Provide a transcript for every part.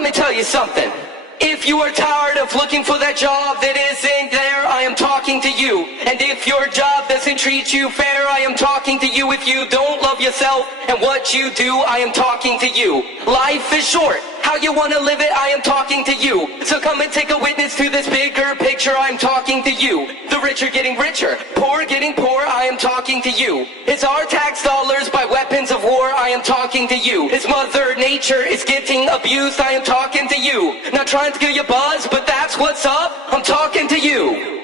let me tell you something. If you are tired of looking for that job that isn't there, I am talking to you. And if your job doesn't treat you fair, I am talking to you. If you don't love yourself and what you do, I am talking to you. Life is short. How you want to live it, I am talking to you. So come and take a witness to this bigger picture, I'm talking to you. The rich are getting richer, poor getting poor, I am talking to you. It's our tax dollars by weapons of war, I am talking to you. It's Mother Nature is getting abused, I am talking to you. Not trying to give you buzz, but that's what's up, I'm talking to you.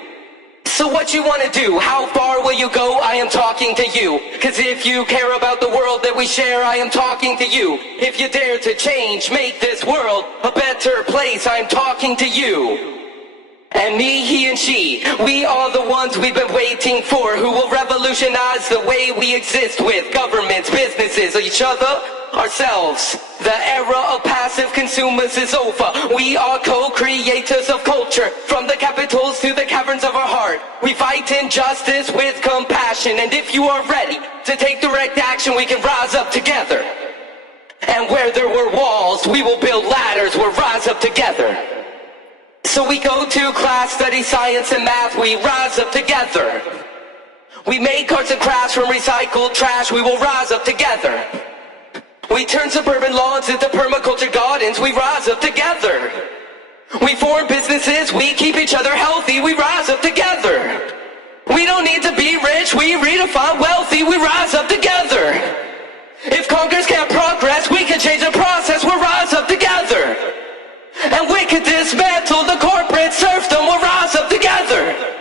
So what you want to do? How far will you go? I am talking to you. Cause if you care about the world that we share, I am talking to you. If you dare to change, make this world a better place, I am talking to you. And me, he and she, we are the ones we've been waiting for, who will revolutionize the way we exist with governments, businesses, each other, ourselves. The era of passive consumers is over. We are co-creators of culture, from the capitals to the caverns of our heart. We fight injustice with compassion, and if you are ready to take direct action, we can rise up together. And where there were walls, we will build ladders, we'll rise up together. So we go to class, study science and math, we rise up together. We make arts and crafts from recycled trash, we will rise up together. We turn suburban lawns into permaculture gardens, we rise up together. We form businesses, we keep each other healthy, we rise up together. We don't need to be rich, we redefine wealthy, we rise up together. If Congress can't progress, we can change the process, we'll rise up together. And we can dismantle the corporate serfdom, we'll rise up together.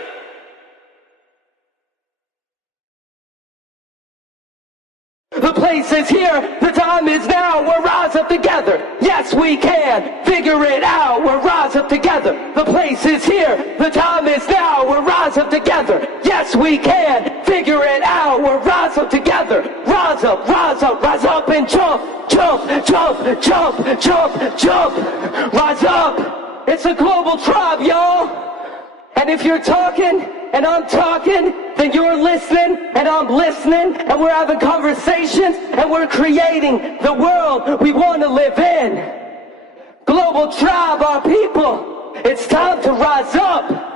The place is here, the time is now, we'll rise up together. Yes, we can figure it out, we'll rise up together. The place is here, the time is now, we'll rise up together. Yes, we can figure it out, we'll rise up together. Rise up, rise up, rise up and jump, jump, jump, jump, jump, jump. Rise up, it's a global tribe, y'all. And if you're talking and I'm talking, then you're listening and I'm listening, and we're having conversations and we're creating the world we want to live in. Global tribe, our people, it's time to rise up.